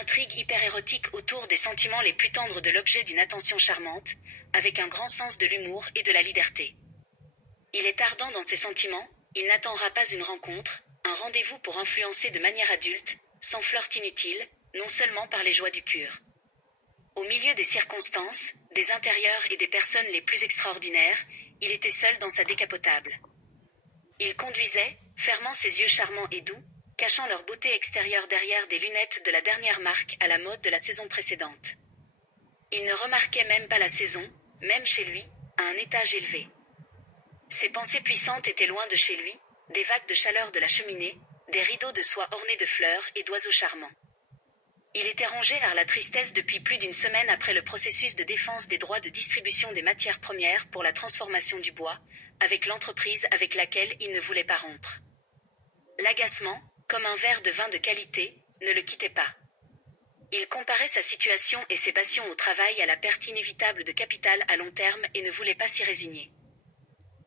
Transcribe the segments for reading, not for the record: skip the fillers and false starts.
intrigue hyper-érotique autour des sentiments les plus tendres de l'objet d'une attention charmante, avec un grand sens de l'humour et de la liberté. Il est ardent dans ses sentiments, il n'attendra pas une rencontre, un rendez-vous pour influencer de manière adulte, sans flirt inutile, non seulement par les joies du cœur. Au milieu des circonstances, des intérieurs et des personnes les plus extraordinaires, il était seul dans sa décapotable. Il conduisait, fermant ses yeux charmants et doux, cachant leur beauté extérieure derrière des lunettes de la dernière marque à la mode de la saison précédente. Il ne remarquait même pas la saison, même chez lui, à un étage élevé. Ses pensées puissantes étaient loin de chez lui, des vagues de chaleur de la cheminée, des rideaux de soie ornés de fleurs et d'oiseaux charmants. Il était rongé par la tristesse depuis plus d'une semaine après le processus de défense des droits de distribution des matières premières pour la transformation du bois, avec l'entreprise avec laquelle il ne voulait pas rompre. L'agacement, comme un verre de vin de qualité, ne le quittait pas. Il comparait sa situation et ses passions au travail à la perte inévitable de capital à long terme et ne voulait pas s'y résigner.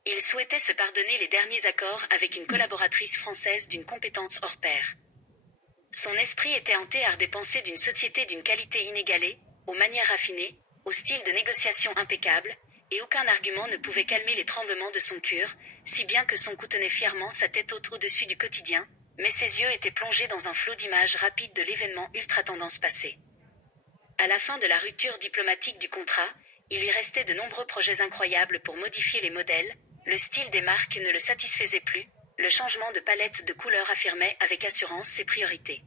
Il souhaitait se pardonner les derniers accords avec une collaboratrice française d'une compétence hors pair. Son esprit était hanté par des pensées d'une société d'une qualité inégalée, aux manières raffinées, au style de négociation impeccable, et aucun argument ne pouvait calmer les tremblements de son cœur, si bien que son cou tenait fièrement sa tête haute au-dessus du quotidien, mais ses yeux étaient plongés dans un flot d'images rapides de l'événement ultra-tendance passé. À la fin de la rupture diplomatique du contrat, il lui restait de nombreux projets incroyables pour modifier les modèles, le style des marques ne le satisfaisait plus, le changement de palette de couleurs affirmait avec assurance ses priorités.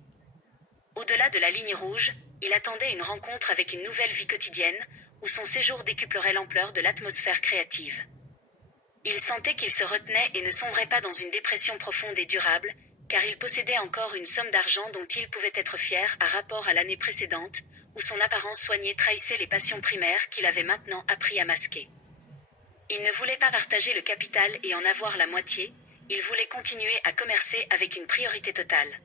Au-delà de la ligne rouge, il attendait une rencontre avec une nouvelle vie quotidienne, où son séjour décuplerait l'ampleur de l'atmosphère créative. Il sentait qu'il se retenait et ne sombrait pas dans une dépression profonde et durable, car il possédait encore une somme d'argent dont il pouvait être fier à rapport à l'année précédente, où son apparence soignée trahissait les passions primaires qu'il avait maintenant appris à masquer. Il ne voulait pas partager le capital et en avoir la moitié, il voulait continuer à commercer avec une priorité totale.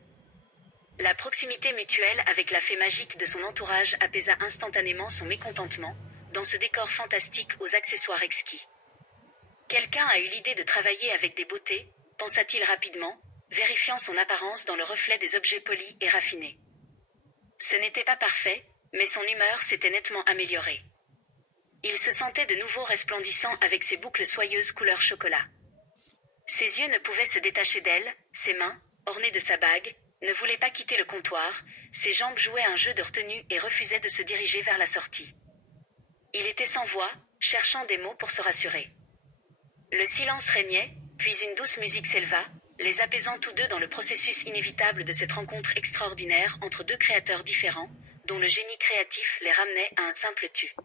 La proximité mutuelle avec la fée magique de son entourage apaisa instantanément son mécontentement, dans ce décor fantastique aux accessoires exquis. Quelqu'un a eu l'idée de travailler avec des beautés, pensa-t-il rapidement, vérifiant son apparence dans le reflet des objets polis et raffinés. Ce n'était pas parfait, mais son humeur s'était nettement améliorée. Il se sentait de nouveau resplendissant avec ses boucles soyeuses couleur chocolat. Ses yeux ne pouvaient se détacher d'elle, ses mains, ornées de sa bague, ne voulaient pas quitter le comptoir, ses jambes jouaient un jeu de retenue et refusaient de se diriger vers la sortie. Il était sans voix, cherchant des mots pour se rassurer. Le silence régnait, puis une douce musique s'éleva, les apaisant tous deux dans le processus inévitable de cette rencontre extraordinaire entre deux créateurs différents, dont le génie créatif les ramenait à un simple tu.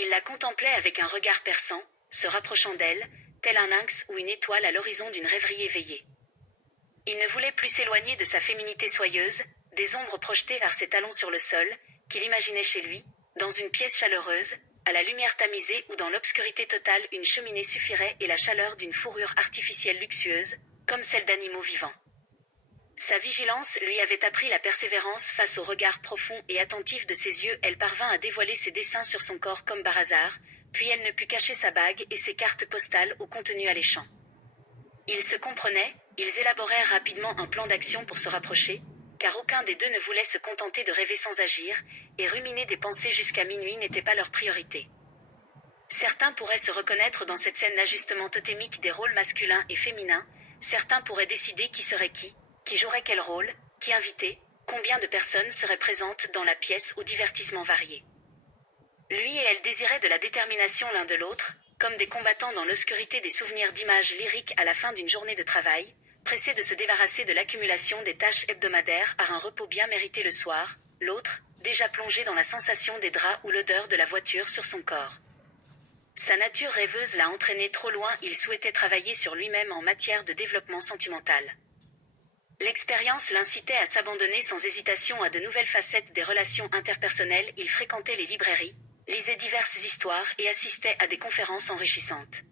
Il la contemplait avec un regard perçant, se rapprochant d'elle, tel un lynx ou une étoile à l'horizon d'une rêverie éveillée. Il ne voulait plus s'éloigner de sa féminité soyeuse, des ombres projetées par ses talons sur le sol, qu'il imaginait chez lui, dans une pièce chaleureuse, à la lumière tamisée ou dans l'obscurité totale une cheminée suffirait et la chaleur d'une fourrure artificielle luxueuse, comme celle d'animaux vivants. Sa vigilance lui avait appris la persévérance face au regard profond et attentif de ses yeux. Elle parvint à dévoiler ses dessins sur son corps comme par hasard, puis elle ne put cacher sa bague et ses cartes postales au contenu alléchant. Ils se comprenaient, ils élaborèrent rapidement un plan d'action pour se rapprocher, car aucun des deux ne voulait se contenter de rêver sans agir, et ruminer des pensées jusqu'à minuit n'était pas leur priorité. Certains pourraient se reconnaître dans cette scène d'ajustement totémique des rôles masculins et féminins, certains pourraient décider qui serait qui jouerait quel rôle, qui inviter, combien de personnes seraient présentes dans la pièce aux divertissements variés. Lui et elle désiraient de la détermination l'un de l'autre, comme des combattants dans l'obscurité des souvenirs d'images lyriques à la fin d'une journée de travail, pressés de se débarrasser de l'accumulation des tâches hebdomadaires par un repos bien mérité le soir, l'autre, déjà plongé dans la sensation des draps ou l'odeur de la voiture sur son corps. Sa nature rêveuse l'a entraîné trop loin, il souhaitait travailler sur lui-même en matière de développement sentimental. L'expérience l'incitait à s'abandonner sans hésitation à de nouvelles facettes des relations interpersonnelles. Il fréquentait les librairies, lisait diverses histoires et assistait à des conférences enrichissantes.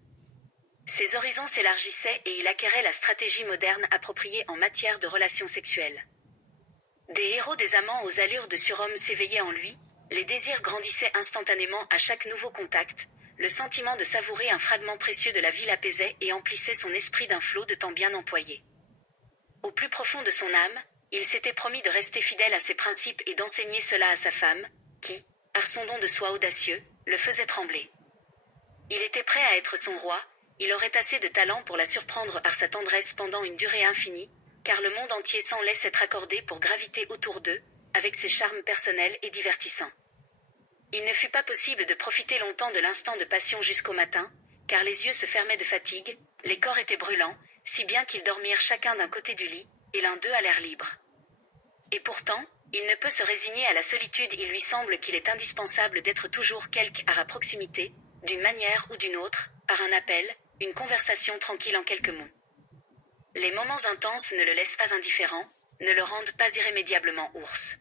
Ses horizons s'élargissaient et il acquérait la stratégie moderne appropriée en matière de relations sexuelles. Des héros des amants aux allures de surhomme s'éveillaient en lui, les désirs grandissaient instantanément à chaque nouveau contact, le sentiment de savourer un fragment précieux de la vie l'apaisait et emplissait son esprit d'un flot de temps bien employé. Au plus profond de son âme, Il s'était promis de rester fidèle à ses principes et d'enseigner cela à sa femme, qui, par son don de soi audacieux, le faisait trembler. Il était prêt à être son roi, il aurait assez de talent pour la surprendre par sa tendresse pendant une durée infinie, car le monde entier semblait s'être accordé pour graviter autour d'eux, avec ses charmes personnels et divertissants. Il ne fut pas possible de profiter longtemps de l'instant de passion jusqu'au matin, car les yeux se fermaient de fatigue, les corps étaient brûlants, si bien qu'ils dormirent chacun d'un côté du lit, et l'un d'eux à l'air libre. Et pourtant, il ne peut se résigner à la solitude, il lui semble qu'il est indispensable d'être toujours quelque part à proximité, d'une manière ou d'une autre, par un appel, une conversation tranquille en quelques mots. Les moments intenses ne le laissent pas indifférent, ne le rendent pas irrémédiablement ours.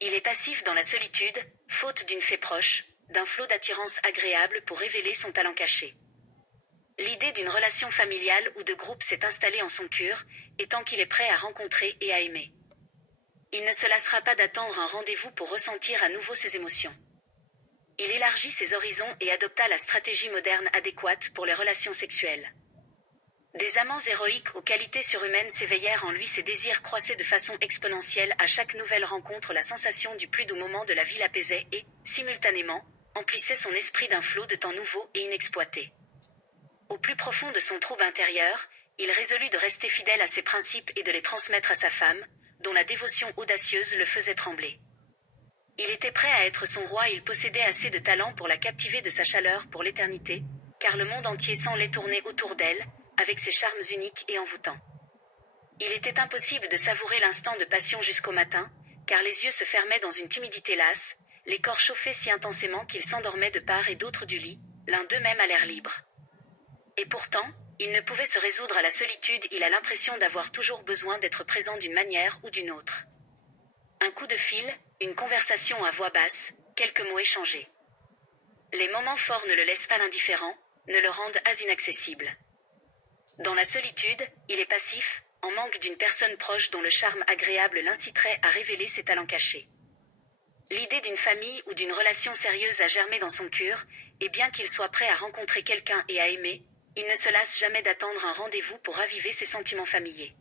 Il est passif dans la solitude, faute d'une fée proche, d'un flot d'attirance agréable pour révéler son talent caché. L'idée d'une relation familiale ou de groupe s'est installée en son cœur, et tant qu'il est prêt à rencontrer et à aimer. Il ne se lassera pas d'attendre un rendez-vous pour ressentir à nouveau ses émotions. Il élargit ses horizons et adopta la stratégie moderne adéquate pour les relations sexuelles. Des amants héroïques aux qualités surhumaines s'éveillèrent en lui, ses désirs croissaient de façon exponentielle à chaque nouvelle rencontre, la sensation du plus doux moment de la vie l'apaisait et, simultanément, emplissait son esprit d'un flot de temps nouveau et inexploité. Au plus profond de son trouble intérieur, il résolut de rester fidèle à ses principes et de les transmettre à sa femme, dont la dévotion audacieuse le faisait trembler. Il était prêt à être son roi, il possédait assez de talent pour la captiver de sa chaleur pour l'éternité, car le monde entier semblait tourner autour d'elle, avec ses charmes uniques et envoûtants. Il était impossible de savourer l'instant de passion jusqu'au matin, car les yeux se fermaient dans une timidité lasse, les corps chauffaient si intensément qu'ils s'endormaient de part et d'autre du lit, l'un d'eux même à l'air libre. Et pourtant, il ne pouvait se résoudre à la solitude, il a l'impression d'avoir toujours besoin d'être présent d'une manière ou d'une autre. Un coup de fil, une conversation à voix basse, quelques mots échangés. Les moments forts ne le laissent pas l'indifférent, ne le rendent pas inaccessible. Dans la solitude, il est passif, en manque d'une personne proche dont le charme agréable l'inciterait à révéler ses talents cachés. L'idée d'une famille ou d'une relation sérieuse a germé dans son cœur, et bien qu'il soit prêt à rencontrer quelqu'un et à aimer, il ne se lasse jamais d'attendre un rendez-vous pour raviver ses sentiments familiers.